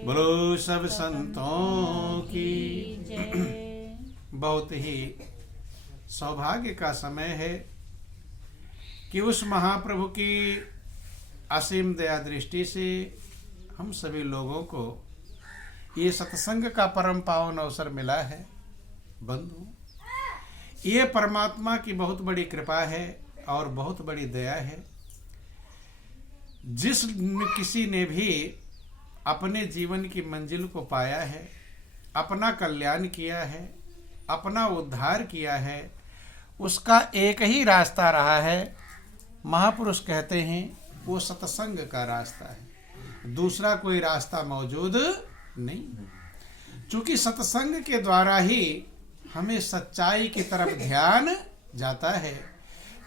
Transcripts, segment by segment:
बोलो सब संतों की बहुत ही सौभाग्य का समय है कि उस महाप्रभु की असीम दया दृष्टि से हम सभी लोगों को ये सत्संग का परम पावन अवसर मिला है। बंधु, ये परमात्मा की बहुत बड़ी कृपा है और बहुत बड़ी दया है। जिस किसी ने भी अपने जीवन की मंजिल को पाया है, अपना कल्याण किया है, अपना उद्धार किया है, उसका एक ही रास्ता रहा है। महापुरुष कहते हैं वो सत्संग का रास्ता है, दूसरा कोई रास्ता मौजूद नहीं। चूंकि सत्संग के द्वारा ही हमें सच्चाई की तरफ ध्यान जाता है।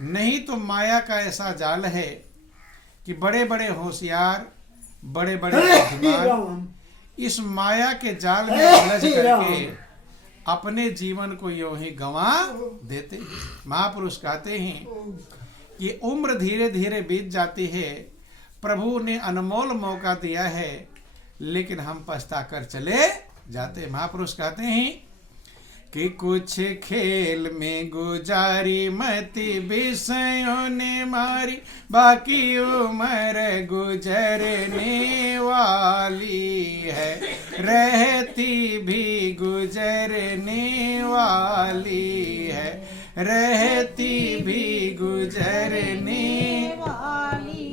नहीं तो माया का ऐसा जाल है कि बड़े बड़े होशियार, बड़े बड़े बुद्धिमान इस माया के जाल में उलझ करके अपने जीवन को यूं ही गंवा देते हैं। महापुरुष कहते हैं कि उम्र धीरे धीरे बीत जाती है, प्रभु ने अनमोल मौका दिया है, लेकिन हम पछता कर चले जाते। महापुरुष कहते हैं कि कुछ खेल में गुजारी मति विषयों ने मारी, बाकी उम्र गुजरने वाली है, रहती भी गुजरने वाली है, रहती भी गुजरने वाली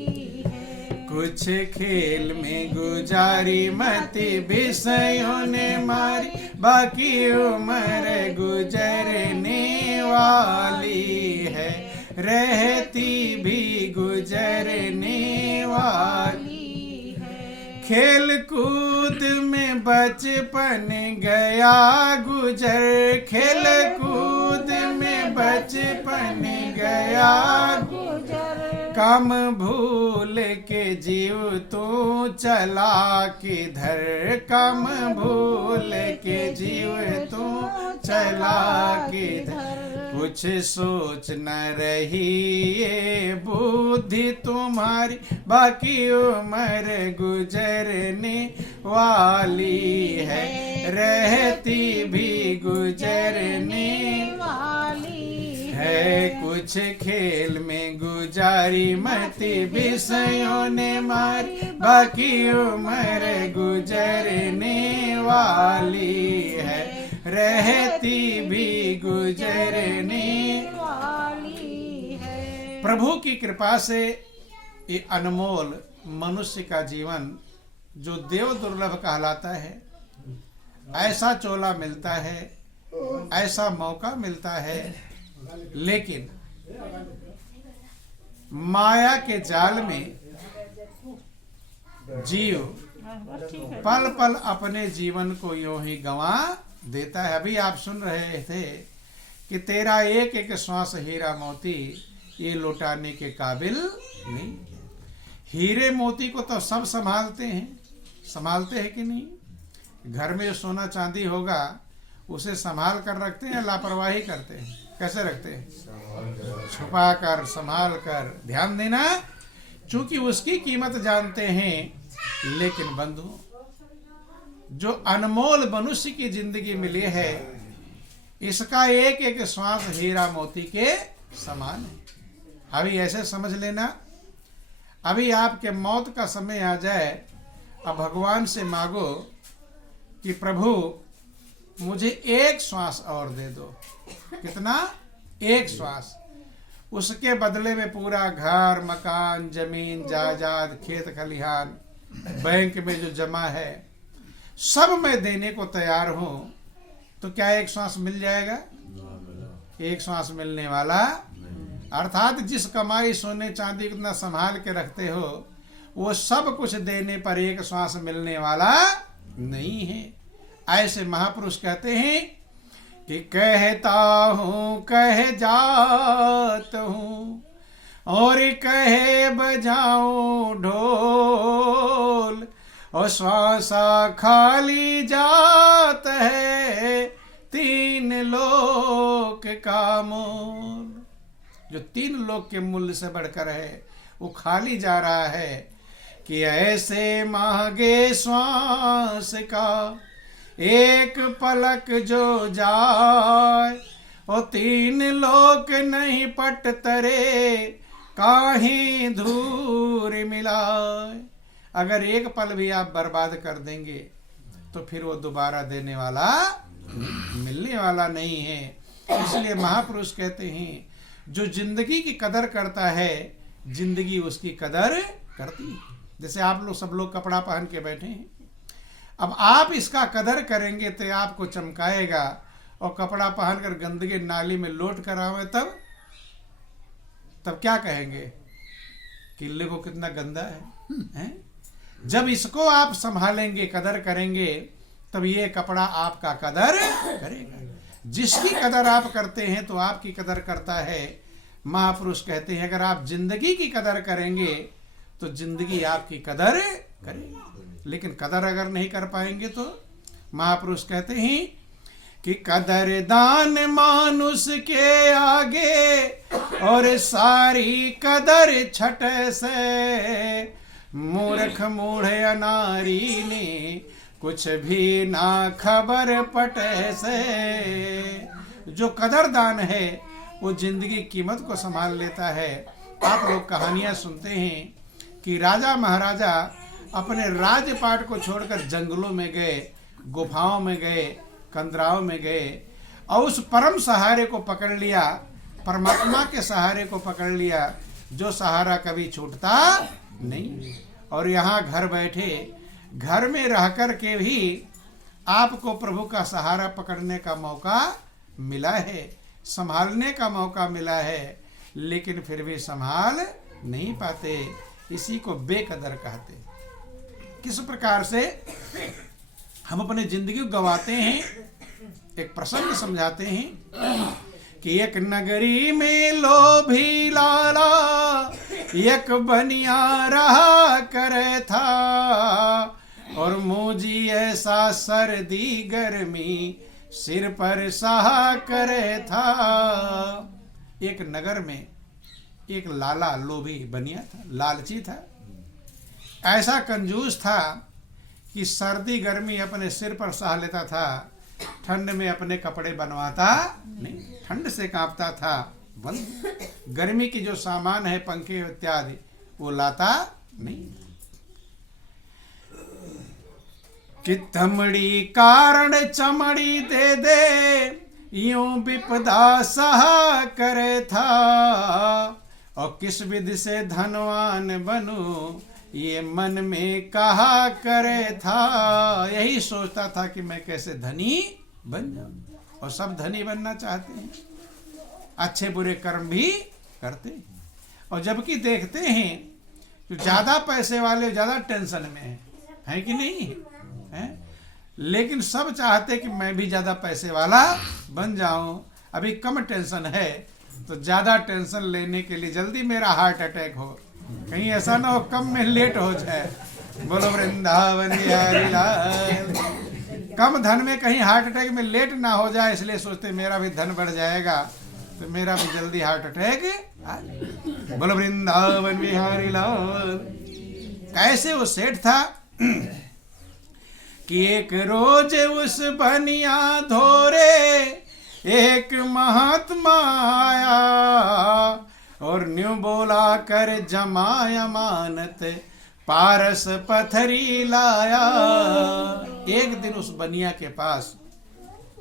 है। कुछ खेल में गुजारी मति विषयों ने मारी, बाकी उम्र गुजरने वाली है, रहती भी गुजरने वाली है। खेल कूद में बचपन गया गुजर, खेल कूद में बचपन गया गुजर, काम भूल के जीव तू चला किधर, काम भूल के जीव तू चला किधर। कुछ सोच न रही ये बुद्धि तुम्हारी, बाकी उम्र गुजरने वाली है, रहती भी गुजरने वाली है। कुछ खेल में गुजारी मति विषयों ने मारी, बाकी उम्र गुजरने वाली है, रहती भी गुजरने वाली है। प्रभु की कृपा से ये अनमोल मनुष्य का जीवन जो देव दुर्लभ कहलाता है, ऐसा चोला मिलता है, ऐसा मौका मिलता है, लेकिन माया के जाल में जीव पल पल अपने जीवन को यूं ही गंवा देता है। अभी आप सुन रहे थे कि तेरा एक एक श्वास हीरा मोती ये लौटाने के काबिल नहीं। हीरे मोती को तो सब संभालते हैं कि नहीं? घर में जो सोना चांदी होगा उसे संभाल कर रखते हैं, लापरवाही करते हैं? कैसे रखते हैं? छुपा कर, संभाल कर, ध्यान देना, चूंकि उसकी कीमत जानते हैं। लेकिन बंधु, जो अनमोल मनुष्य की जिंदगी मिली है, इसका एक एक श्वास हीरा मोती के समान है। अभी ऐसे समझ लेना, अभी आपके मौत का समय आ जाए, अब भगवान से मांगो कि प्रभु मुझे एक श्वास और दे दो। कितना? एक श्वास। उसके बदले में पूरा घर, मकान, जमीन, जायदाद, खेत खलिहान, बैंक में जो जमा है, सब मैं देने को तैयार हूं। तो क्या एक श्वास मिल जाएगा? एक श्वास मिलने वाला। अर्थात जिस कमाई सोने चांदी को इतना संभाल के रखते हो, वो सब कुछ देने पर एक श्वास मिलने वाला नहीं है। ऐसे महापुरुष कहते हैं कि कहता हूँ कह जात हूँ, और कहे बजाऊं ढोल, और श्वासा खाली जात है तीन लोक का मोल। जो तीन लोक के मूल्य से बढ़कर है, वो खाली जा रहा है कि ऐसे मांगे श्वास का एक पलक जो जाए, और 3 लोक नहीं पट तरे काहीं धूर मिलाए। अगर एक पल भी आप बर्बाद कर देंगे तो फिर वो दोबारा देने वाला मिलने वाला नहीं है। इसलिए महापुरुष कहते हैं जो जिंदगी की कदर करता है जिंदगी उसकी कदर करती है। जैसे आप लोग सब लोग कपड़ा पहन के बैठे हैं, अब आप इसका कदर करेंगे तो आपको चमकाएगा, और कपड़ा पहनकर गंदगी नाली में लोट कर आवे तब क्या कहेंगे, किले को कितना गंदा है? जब इसको आप संभालेंगे, कदर करेंगे, तब ये कपड़ा आपका कदर करेगा। जिसकी कदर आप करते हैं तो आपकी कदर करता है। महापुरुष कहते हैं अगर आप जिंदगी की कदर करेंगे तो जिंदगी आपकी कदर करेगी, लेकिन कदर अगर नहीं कर पाएंगे तो महापुरुष कहते हैं कि कदरदान मानुष के आगे और सारी कदर छट से, मूर्ख मूढ़ अनारी ने कुछ भी ना खबर पट से। जो कदरदान है वो जिंदगी कीमत को संभाल लेता है। आप लोग कहानियां सुनते हैं कि राजा महाराजा अपने राजपाट को छोड़कर जंगलों में गए, गुफाओं में गए, कंदराओं में गए, और उस परम सहारे को पकड़ लिया, परमात्मा के सहारे को पकड़ लिया, जो सहारा कभी छूटता नहीं। और यहाँ घर बैठे, घर में रह कर के भी आपको प्रभु का सहारा पकड़ने का मौका मिला है, संभालने का मौका मिला है, लेकिन फिर भी संभाल नहीं पाते। इसी को बेकदर कहते। किस प्रकार से हम अपने जिंदगी को गवाते हैं, एक प्रसंग समझाते हैं कि एक नगरी में लोभी लाला एक बनिया रहा करे था, और मुझी ऐसा सर्दी गर्मी सिर पर सहा करे था। एक नगर में एक लाला लोभी बनिया था, लालची था, ऐसा कंजूस था कि सर्दी गर्मी अपने सिर पर सह लेता था, ठंड में अपने कपड़े बनवाता नहीं, ठंड से कांपता था, गर्मी की जो सामान है पंखे इत्यादि वो लाता नहीं। कि थमड़ी कारण चमड़ी दे दे यूं विपदा सहा करे था, और किस विधि से धनवान बनूं ये मन में कहा करे था। यही सोचता था कि मैं कैसे धनी बन जाऊं, और सब धनी बनना चाहते हैं, अच्छे बुरे कर्म भी करते हैं, और जबकि देखते हैं जो ज्यादा पैसे वाले ज्यादा टेंशन में है कि नहीं है? लेकिन सब चाहते कि मैं भी ज्यादा पैसे वाला बन जाऊं। अभी कम टेंशन है तो ज्यादा टेंशन लेने के लिए जल्दी मेरा हार्ट अटैक हो, कहीं ऐसा ना हो कम में लेट हो जाए। बोलो वृंदावन बिहारी लाल। कम धन में कहीं हार्ट अटैक में लेट ना हो जाए, इसलिए सोचते मेरा भी धन बढ़ जाएगा तो मेरा भी जल्दी हार्ट अटैक आ जाए। बोलो वृंदावन बिहारी लाल। कैसे वो सेठ था कि एक रोज उस बनिया धोरे एक महात्मा आया, और न्यू बोला कर जमाया मानत पारस पथरी लाया। एक दिन उस बनिया के पास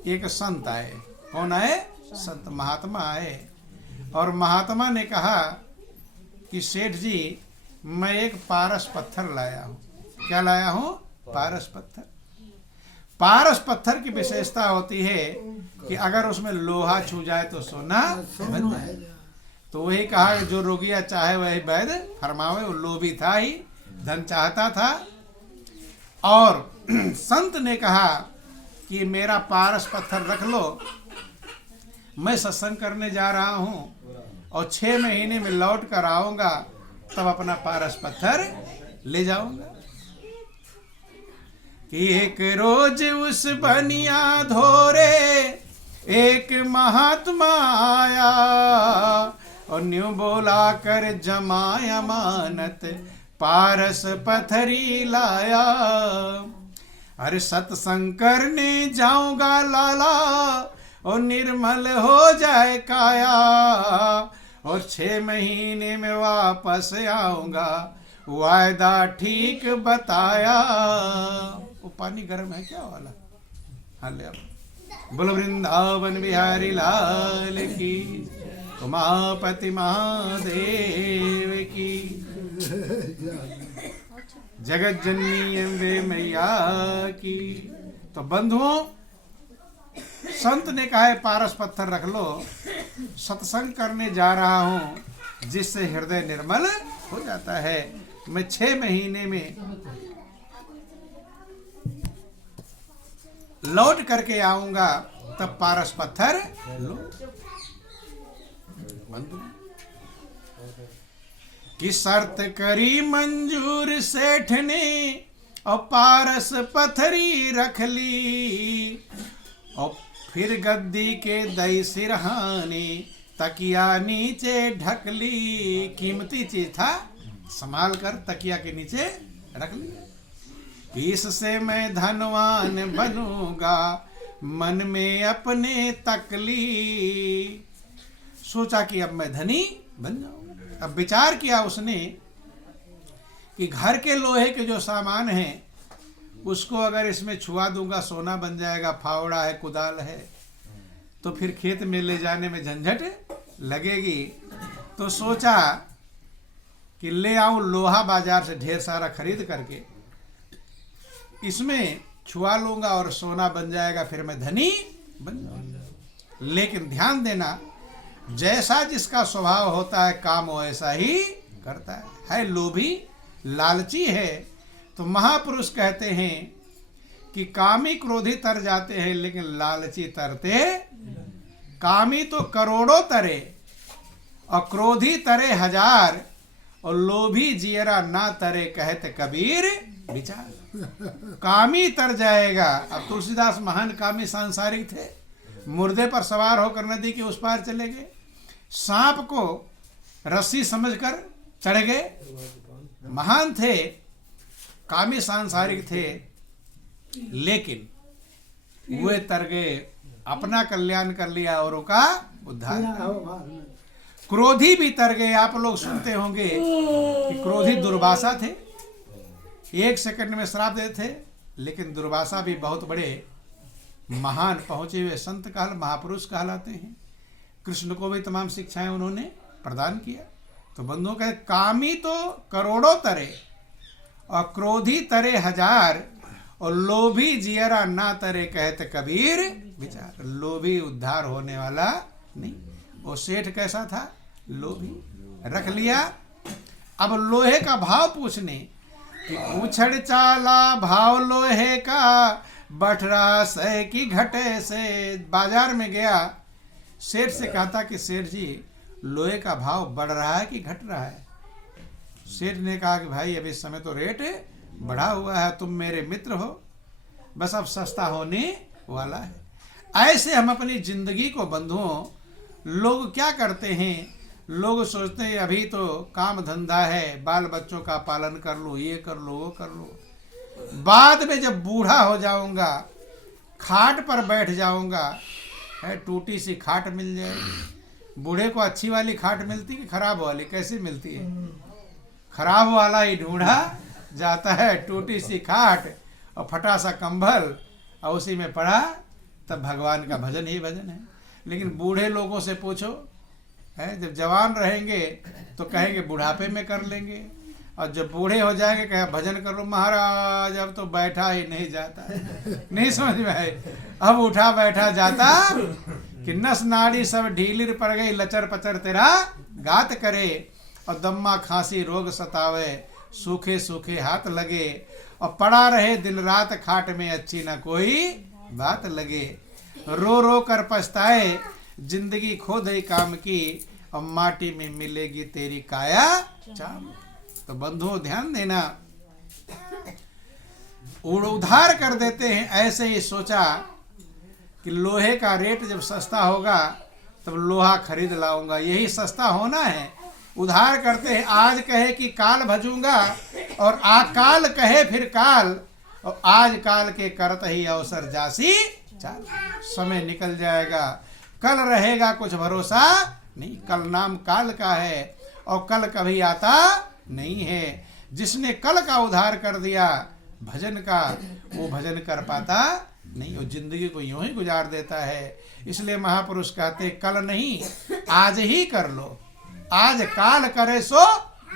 एक संत आए। कौन आए? संत महात्मा आए। और महात्मा ने कहा कि सेठ जी मैं एक पारस पत्थर लाया हूँ। क्या लाया हूँ? पारस पत्थर। पारस पत्थर की विशेषता होती है कि अगर उसमें लोहा छू जाए तो सोना बन जाए। तो वही कहा कि जो रोगिया चाहे वही वैद्य फरमावे। वो लोभी था ही, धन चाहता था। और संत ने कहा कि मेरा पारस पत्थर रख लो, मैं सत्संग करने जा रहा हूँ और 6 महीने में लौट कर आऊंगा, तब अपना पारस पत्थर ले जाऊंगा। कि एक रोज उस बनिया धोरे एक महात्मा आया, और न्यू बोला कर जमाया मानत पारस पथरी लाया। अरे सत्संग करने जाऊंगा लाला और निर्मल हो जाए काया, और 6 महीने में वापस आऊंगा, वायदा ठीक बताया। वो पानी गर्म है क्या वाला? हाँ ले अब। बोलो वृंदावन बिहारी लाल की, उमापति महादेव की, जगत जननी अम्बे मैया की। तो बंधुओं, संत ने कहा है पारस पत्थर रख लो, सत्संग करने जा रहा हूं जिससे हृदय निर्मल हो जाता है। मैं 6 महीने में लौट करके आऊंगा, तब पारस पत्थर लो। की शर्त करी मंजूर सेठ ने और पारस पथरी रख ली, और फिर गद्दी के दई सिरहानी तकिया नीचे ढक ली। कीमती चीज था, संभाल कर तकिया के नीचे रख ली। इससे मैं धनवान बनूंगा, मन में अपने तकली। सोचा कि अब मैं धनी बन जाऊं। अब विचार किया उसने कि घर के लोहे के जो सामान हैं उसको अगर इसमें छुआ दूंगा सोना बन जाएगा, फावड़ा है, कुदाल है, तो फिर खेत में ले जाने में झंझट लगेगी। तो सोचा कि ले आऊं लोहा बाजार से ढेर सारा खरीद करके, इसमें छुआ लूंगा और सोना बन जाएगा, फिर मैं धनी बन जाऊंगा। लेकिन ध्यान देना, जैसा जिसका स्वभाव होता है काम वो ऐसा ही करता है लोभी, लालची है। तो महापुरुष कहते हैं कि कामी क्रोधी तर जाते हैं लेकिन लालची तरते। कामी तो करोड़ों तरे और क्रोधी तरे 1000, और लोभी जियरा ना तरे कहते कबीर विचार। कामी तर जाएगा। अब तुलसीदास महान कामी सांसारिक थे, मुर्दे पर सवार होकर नदी के उस पार चले गए, सांप को रस्सी समझकर चढ़ गए। महान थे, कामी सांसारिक थे, लेकिन वे तर गए, अपना कल्याण कर लिया औरों का उद्धार। क्रोधी भी तर गए। आप लोग सुनते होंगे कि क्रोधी दुर्वासा थे, 1 सेकंड में श्राप देते थे, लेकिन दुर्वासा भी बहुत बड़े महान पहुंचे हुए संत काल महापुरुष कहलाते हैं। कृष्ण को भी तमाम शिक्षाएं उन्होंने प्रदान किया। तो बंधुओं कहे कामी तो करोड़ों तरे और क्रोधी तरे 1000, और लोभी जियरा ना तरे कहते कबीर विचार। लोभी उद्धार होने वाला नहीं। वो सेठ कैसा था? लोभी। रख लिया। अब लोहे का भाव पूछने कि उछड़ चाला भाव लोहे का, बढ़ रहा सै की घटे से। बाजार में गया, सेठ से कहता कि सेठ जी लोहे का भाव बढ़ रहा है कि घट रहा है? सेठ ने कहा कि भाई अभी इस समय तो रेट बढ़ा हुआ है, तुम मेरे मित्र हो, बस अब सस्ता होने वाला है। ऐसे हम अपनी जिंदगी को बंधुओं, लोग क्या करते हैं, लोग सोचते हैं अभी तो काम धंधा है, बाल बच्चों का पालन कर लो, ये कर लो, वो कर लो। बाद में जब बूढ़ा हो जाऊंगा, खाट पर बैठ जाऊंगा, है टूटी सी खाट मिल जाएगी। बूढ़े को अच्छी वाली खाट मिलती कि खराब वाली? कैसी मिलती है? खराब वाला ही ढूंढा जाता है। टूटी सी खाट और फटा सा कंबल और उसी में पड़ा, तब भगवान का भजन ही भजन है। लेकिन बूढ़े लोगों से पूछो, है जब जवान रहेंगे तो कहेंगे बुढ़ापे में कर लेंगे, और जब बूढ़े हो जाएंगे कहे भजन कर लो महाराज, अब तो बैठा ही नहीं जाता। नहीं समझ में आए? अब उठा बैठा जाता कि नस नाड़ी सब ढीली पड़ गई, लचर पचर तेरा गात करे, और दम्मा खांसी रोग सतावे, सूखे सूखे हाथ लगे, और पड़ा रहे दिन रात खाट में, अच्छी ना कोई बात लगे। रो रो कर पछताए, जिंदगी खो दई काम की, और माटी में मिलेगी तेरी काया चाम। तो बंधुओं ध्यान देना, उधार कर देते हैं। ऐसे ही सोचा कि लोहे का रेट जब सस्ता होगा तब लोहा खरीद लाऊंगा, यही सस्ता होना है। उधार करते हैं। आज कहे कि काल भजूंगा और आकाल कहे फिर काल, और आज काल के करत ही अवसर जासी चाल। समय निकल जाएगा, कल रहेगा कुछ भरोसा नहीं। कल नाम काल का है और कल कभी आता नहीं है। जिसने कल का उधार कर दिया भजन का, वो भजन कर पाता नहीं, वो जिंदगी को यूं ही गुजार देता है। इसलिए महापुरुष कहते कल नहीं आज ही कर लो। आज काल करे सो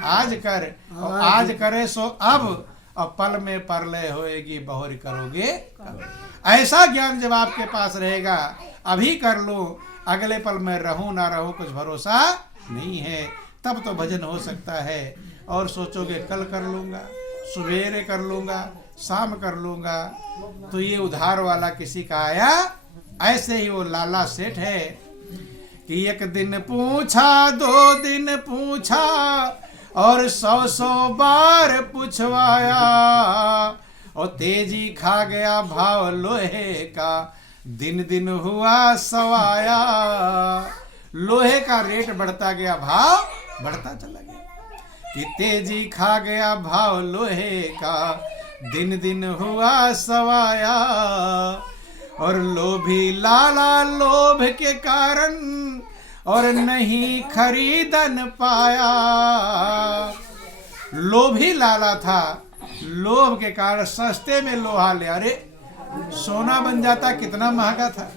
आज कर, और आज करे सो अब, और पल में परलय होएगी बहुरी करोगे कब। ऐसा ज्ञान जब आपके पास रहेगा, अभी कर लो, अगले पल में रहूं ना रहूं कुछ भरोसा नहीं है, तब तो भजन हो सकता है। और सोचोगे कल कर लूंगा, सवेरे कर लूंगा, शाम कर लूंगा, तो ये उधार वाला किसी का आया। ऐसे ही वो लाला सेठ है कि एक दिन पूछा, 2 दिन पूछा और 100 बार पूछवाया, और तेजी खा गया भाव लोहे का, दिन दिन हुआ सवाया। लोहे का रेट बढ़ता गया, भाव बढ़ता चला गया, कि तेजी खा गया भाव लोहे का, दिन दिन हुआ सवाया। और लोभी लाला लोभ के कारण और नहीं खरीदन पाया। लोभी लाला था, लोभ के कारण सस्ते में लोहा ले, अरे सोना बन जाता कितना महंगा था,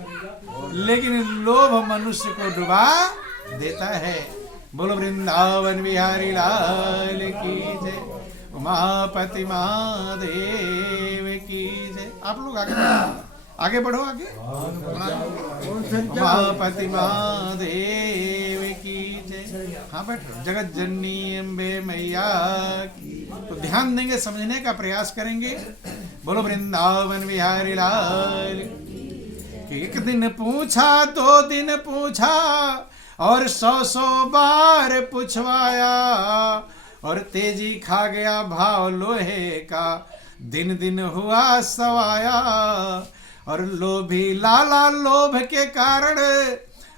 लेकिन लोभ मनुष्य को डुबा देता है। बोलो वृंदावन बिहारी लाल की जय, उमापति महादेव की जय। आप लोग आगे बढ़ो आगे। उमापति महादेव की जय। हाँ बैठो। जगत जननी अम्बे मैया की। तो ध्यान देंगे, समझने का प्रयास करेंगे। बोलो वृंदावन बिहारी लाल। कि एक दिन पूछा, 2 दिन पूछा और 100 बार पूछवाया, और तेजी खा गया भाव लोहे का, दिन दिन हुआ सवाया। और लोभी लाला लोभ के कारण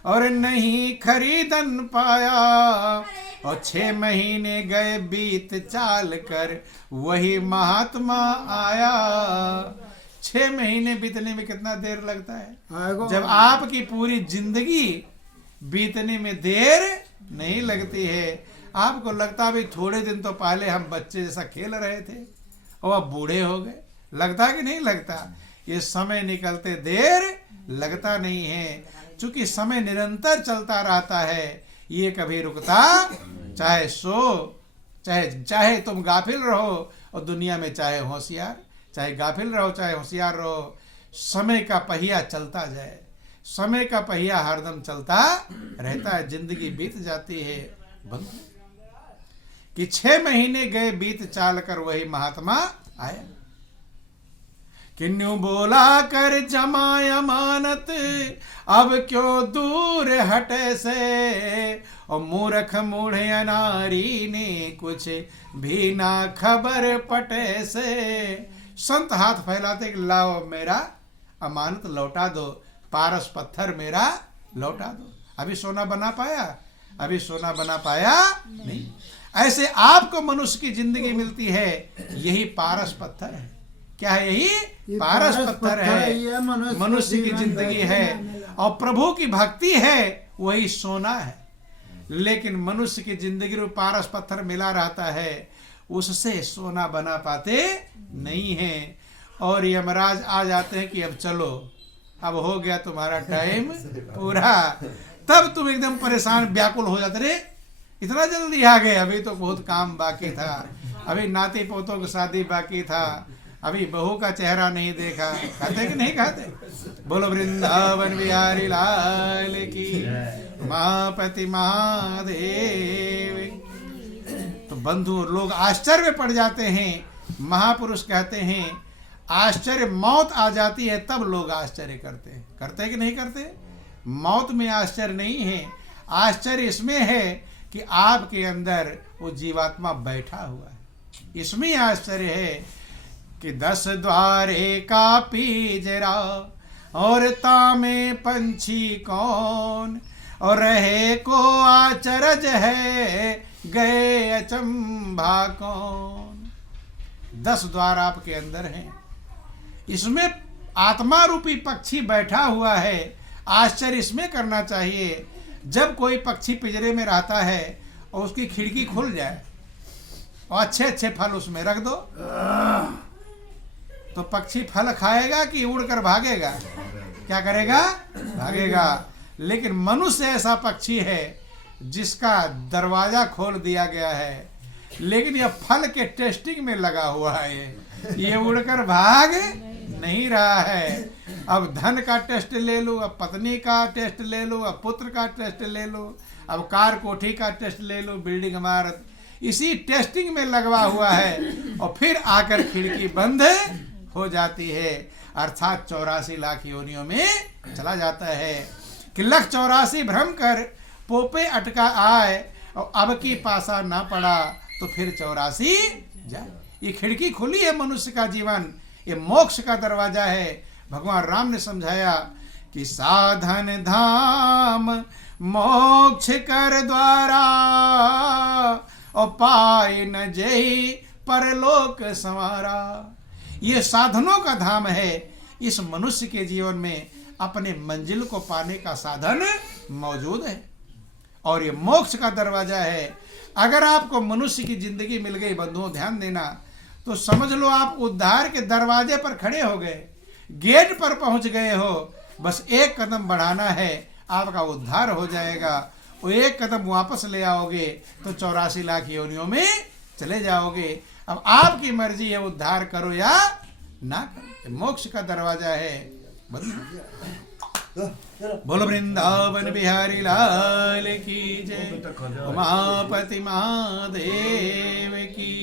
और नहीं खरीदन पाया, और 6 महीने गए बीत चाल कर, वही महात्मा आया। 6 महीने बीतने में कितना देर लगता है, जब आपकी पूरी जिंदगी बीतने में देर नहीं लगती है। आपको लगता भी थोड़े दिन तो पहले हम बच्चे जैसा खेल रहे थे और अब बूढ़े हो गए, लगता कि नहीं लगता। ये समय निकलते देर लगता नहीं है, क्योंकि समय निरंतर चलता रहता है, ये कभी रुकता। चाहे सो, चाहे तुम गाफिल रहो और दुनिया में चाहे होशियार, चाहे गाफिल रहो चाहे होशियार रहो, समय का पहिया चलता जाए। समय का पहिया हरदम चलता रहता है, जिंदगी बीत जाती है। बंधु कि 6 महीने गए बीत चाल कर, वही महात्मा आया। किन्नु बोला कर जमाय अमानत, अब क्यों दूर हटे से, और मूर्ख मूढ़े अनारी ने कुछ भी ना खबर पटे से। संत हाथ फैलाते कि लाओ मेरा अमानत लौटा दो, पारस पत्थर मेरा लौटा दो। अभी सोना बना पाया, अभी सोना बना पाया नहीं। ऐसे आपको मनुष्य की जिंदगी मिलती है, यही पारस पत्थर है। क्या है? यही पारस पत्थर है, मनुष्य की जिंदगी है। और प्रभु की भक्ति है, वही सोना है। लेकिन मनुष्य की जिंदगी में पारस पत्थर मिला रहता है, उससे सोना बना पाते नहीं है। और यमराज आ जाते हैं कि अब चलो, अब हो गया तुम्हारा टाइम पूरा। तब तुम एकदम परेशान व्याकुल हो जाते, रे इतना जल्दी आ गए, अभी तो बहुत काम बाकी था, अभी नाती पोतों की शादी बाकी था, अभी बहू का चेहरा नहीं देखा। खाते कि नहीं खाते? बोलो वृंदावन बिहारी लाल की, उमापति महादेव। तो बंधु लोग आश्चर्य में पड़ जाते हैं। महापुरुष कहते हैं आश्चर्य मौत आ जाती है तब लोग आश्चर्य करते हैं। करते हैं कि नहीं करते? मौत में आश्चर्य नहीं है, आश्चर्य इसमें है कि आपके अंदर वो जीवात्मा बैठा हुआ है। इसमें आश्चर्य है कि 10 द्वारे का पिंजरा और तामे पंछी कौन, और रहे को आचरज है गए अचंभा कौन। 10 द्वार आपके अंदर हैं, इसमें आत्मा रूपी पक्षी बैठा हुआ है। आश्चर्य इसमें करना चाहिए, जब कोई पक्षी पिंजरे में रहता है और उसकी खिड़की खुल जाए और अच्छे अच्छे फल उसमें रख दो, तो पक्षी फल खाएगा कि उड़कर भागेगा? क्या करेगा? भागेगा। लेकिन मनुष्य ऐसा पक्षी है जिसका दरवाजा खोल दिया गया है, लेकिन यह फल के टेस्टिंग में लगा हुआ है, ये उड़कर भाग नहीं रहा है। अब धन का टेस्ट ले लो, अब पत्नी का टेस्ट ले लो, अब पुत्र का टेस्ट ले लो, अब कार कोठी का टेस्ट ले लो, बिल्डिंग इमारत, इसी टेस्टिंग में लगवा हुआ है और फिर आकर खिड़की बंद हो जाती है, अर्थात 84 लाख योनियों में चला जाता है। कि 184 भ्रम कर पोपे अटका आए और अब की पासा ना पड़ा तो फिर 84 जाए। ये खिड़की खुली है मनुष्य का जीवन, ये मोक्ष का दरवाजा है। भगवान राम ने समझाया कि साधन धाम मोक्ष कर द्वारा और पाए न जय परलोक संवारा। ये साधनों का धाम है। इस मनुष्य के जीवन में अपने मंजिल को पाने का साधन मौजूद है और ये मोक्ष का दरवाजा है। अगर आपको मनुष्य की जिंदगी मिल गई बंधुओं, ध्यान देना, तो समझ लो आप उद्धार के दरवाजे पर खड़े हो गए, गेट पर पहुंच गए हो। बस एक कदम बढ़ाना है, आपका उद्धार हो जाएगा। वो एक कदम वापस ले आओगे तो 84 लाख योनियों में चले जाओगे। अब आपकी मर्जी है, उद्धार करो या ना करो। मोक्ष का दरवाजा है। बोलो वृंदावन बिहारी लाल की जय, उमापति महादेव की।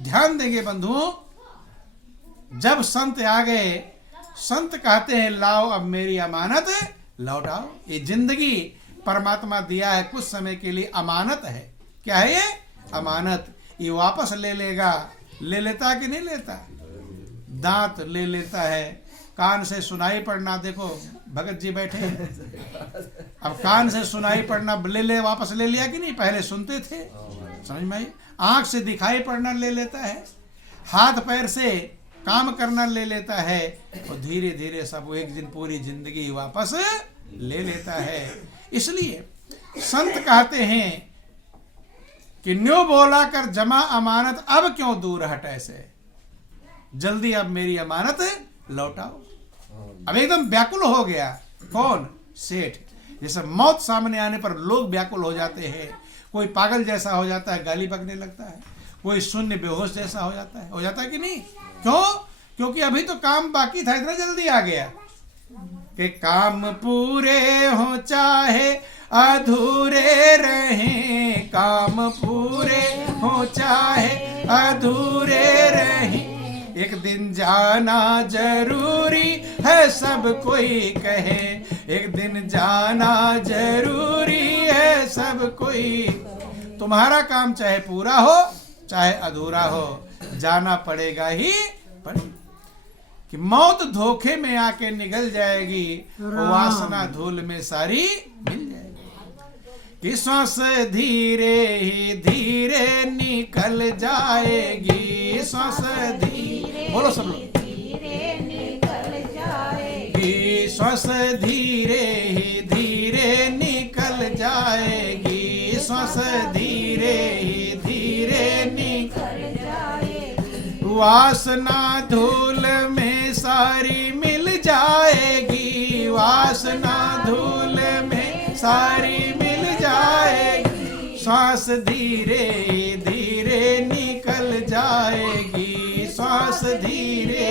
ध्यान देंगे बंधुओं, जब संत आ गए, संत कहते हैं लाओ अब मेरी अमानत लौटाओ। ये जिंदगी परमात्मा दिया है, कुछ समय के लिए अमानत है। क्या है ये? अमानत। ये वापस ले लेगा, ले लेता कि नहीं लेता? दांत ले लेता है, कान से सुनाई पड़ना, देखो भगत जी बैठे हैं, अब कान से सुनाई पड़ना ले वापस ले लिया कि नहीं? पहले सुनते थे, समझ में आई? आंख से दिखाई पड़ना ले लेता है, हाथ पैर से काम करना ले लेता है, और धीरे धीरे सब एक दिन पूरी जिंदगी वापस ले लेता है। इसलिए संत कहते हैं कि न्यो बोला कर जमा अमानत, अब क्यों दूर हट ऐसे, जल्दी अब मेरी अमानत लौटाओ। अब एकदम व्याकुल हो गया। कौन? सेठ। जैसे मौत सामने आने पर लोग व्याकुल हो जाते हैं, कोई पागल जैसा हो जाता है, गाली बकने लगता है, कोई शून्य बेहोश जैसा हो जाता है कि नहीं? क्यों? क्योंकि अभी तो काम बाकी था, इतना जल्दी आ गया कि काम पूरे हो चाहे अधूरे रहें, काम पूरे हो चाहे अधूरे रहें, एक दिन जाना जरूरी है सब कोई कहे, एक दिन जाना जरूरी है सब कोई। तुम्हारा काम चाहे पूरा हो चाहे अधूरा हो, जाना पड़ेगा ही पड़ेगा। कि मौत धोखे में आके निगल जाएगी, वासना धूल में सारी मिल जाएगी। कि श्वास धीरे ही धीरे निकल जाएगी, श्वास धीरे, बोलो सब लोग, धीरे निकल जाएगी, श्वास धीरे ही धीरे निकल जाएगी, श्वास धीरे ही धीरे निकल जाएगी, वासना धूल में सारी मिल जाएगी, वासना धूल में सारी मिल जाएगी, श्वास धीरे धीरे निकल जाएगी, श्वास धीरे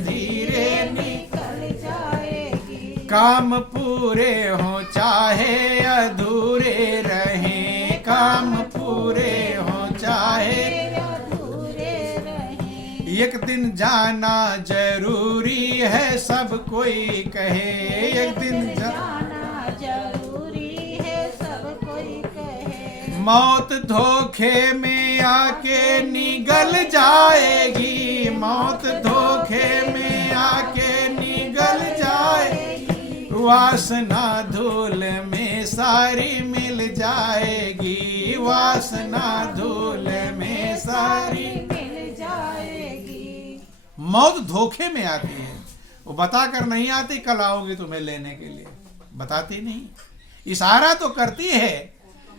धीरे निकल जाएगी। काम पूरे हो चाहे अधूरे रहें, काम पूरे हो चाहे एक दिन जाना जरूरी है सब कोई कहे, एक दिन जाना जरूरी है सब कोई कहे, मौत धोखे में आके निगल जाएगी, मौत धोखे में आके निगल जाएगी, वासना धूल में सारी मिल जाएगी, वासना धूल में सारी मिल जाएगी। मौत धोखे में आती है, वो बता कर नहीं आती कल आओगी तुम्हें लेने के लिए, बताती नहीं। इशारा तो करती है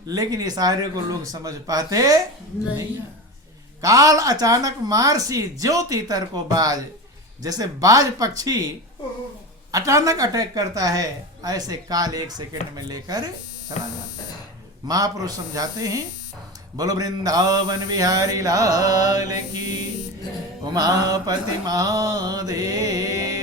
लेकिन इशारे को लोग समझ पाते नहीं। काल अचानक मारसी ज्योति तर को बाज, जैसे बाज पक्षी अचानक अटैक करता है, ऐसे काल एक सेकंड में लेकर चला जाता है। महापुरुष समझाते हैं, बोलो वृंदावन बिहारी लाल की, उमापति महादेव।